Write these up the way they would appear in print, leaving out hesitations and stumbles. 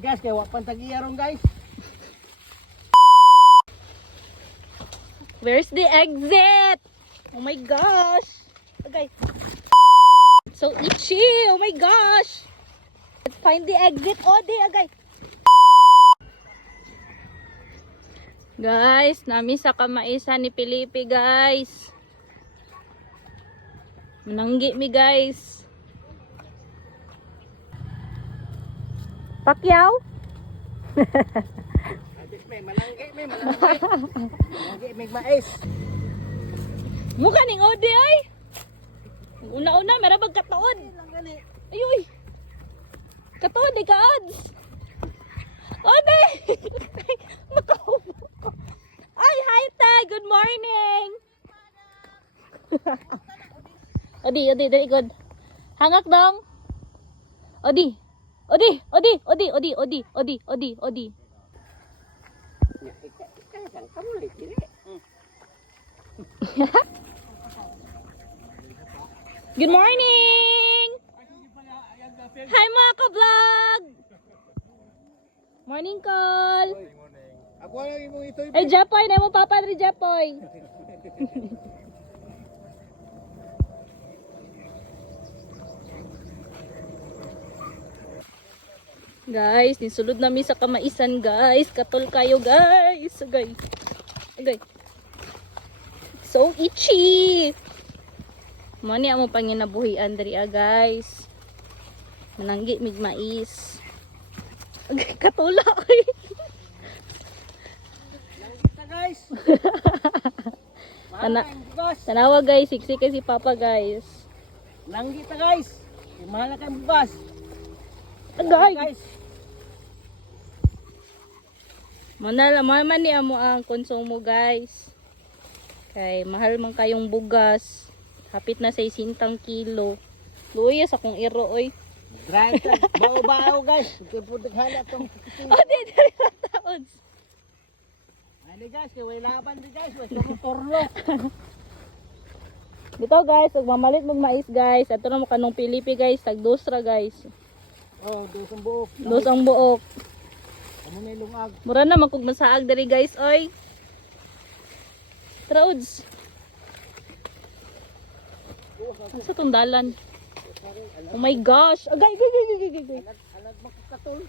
guys, kaya wapan tag-iyarong guys. Where's the exit? Oh my gosh. Okay. So itchy. Oh my gosh. Let's find the exit. Oh, di agay. Guys, nami sa kamaisa ni Pilipi, guys. Mananggi mi, guys. Pakyaw? May malanggi. Malanggi, may mais. Mukha ning ode ay. Una-una, merabag katuod. Ayoy. Katuod, di ka odds. Ode! Makaupo ko. Ay, hi, Tay. Good morning. Odi, dali good. Hangak dong. Odi. Good morning! Hi mga ka-vlog! Morning call! Ako lang imong ito. Ay, Japoy! Na mo papa rin, Japoy! Guys, nisulod namin sa kamaisan, guys. Katol kayo, guys. Agay. So itchy! Mani amo panginabuhian diri guys. Mananggi mig mais. Agay katula oy. Langita guys. Tanawa guys, siksik si Papa guys. Langgita guys. Mahal kay bugas. Agay. Guys. Manala man ni amo ang konsumo guys. Kay mahal man kayong bugas. Hapit na sa 60 kilo. Luyas akong iro oy. Dry tag bao-bao guys. Kay putik hala tong. Oh, di taon. Ani guys, kay way laban di guys, way torlo. Dito guys, ug mamalit mong mais guys. Ato na mo kanong Pilipi guys, tag dosra guys. Oh, dosang buok. Dos ang buok. Ano may lungag. Mura na makug masaag diri guys oy. Trauds. Asa tong dalan? Oh my gosh. Agay. Alag makakatul.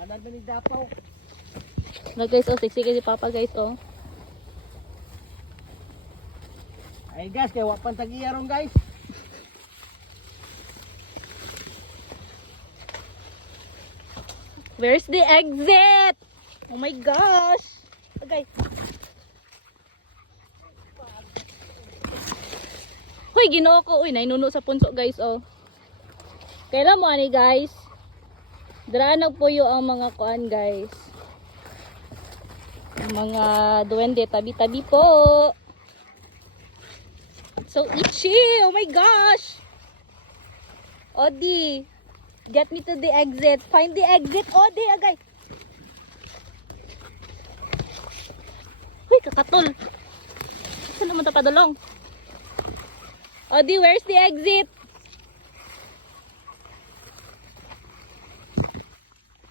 Alag ni dapaw. Na guys, oh, siksik si Papa guys oh. Ay guys, kay wapan tag-iyarong guys. Where's the exit? Oh my gosh. Agay. Hoy, ginoo ko. Uy, nainuno sa punso guys oh. Kailan mo ani guys? Dranag po yung ang mga kuan guys. Ang mga duwende tabi-tabi po. So itchy. Oh my gosh. Odi. Get me to the exit. Find the exit. Odi, agay. Uy, kakatol. Saan naman ito padulong? Odi, where's the exit?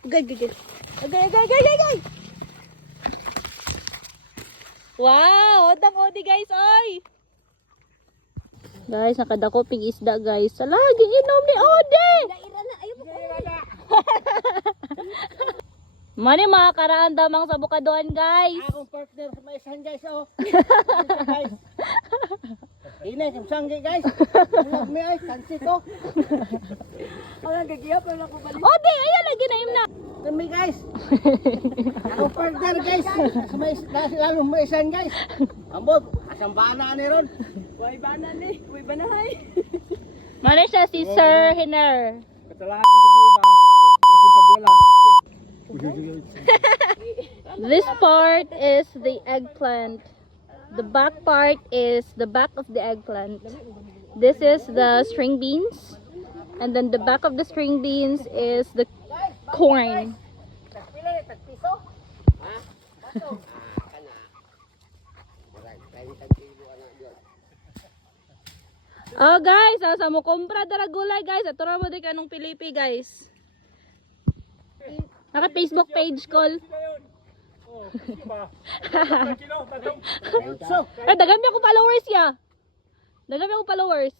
Agay. Wow, odang odi guys, oy. Guys, nakadako pig isda guys. Salagi inom ni Odi. Mani mga karaan damang sa bukadoan guys. Akong partner sa maisan guys oh. Guys. Ine kamsangge guys. Alag mi ay kansit oh. Alang gagiya pa ko balik. Odi, ayan lagi na im na. Kami guys. Akong partner guys. Sa lalo maisan guys. Ambot, asang bana ni ron. Way bana ni, way banahay. Mani siya si Sir Hiner. Katalahan di ba? Kasi pag wala. This part is the eggplant. The back part is the back of the eggplant. This is the string beans. And then the back of the string beans is the corn. Pila ni tagpiso? Ha? Bato. Kana. Oh guys, asa mo kumpra dara gulay guys. Ato ra mo di kanong Pilipi guys. Naka Facebook page call. So, Ay, dagami ako followers ya. Dagami ako followers.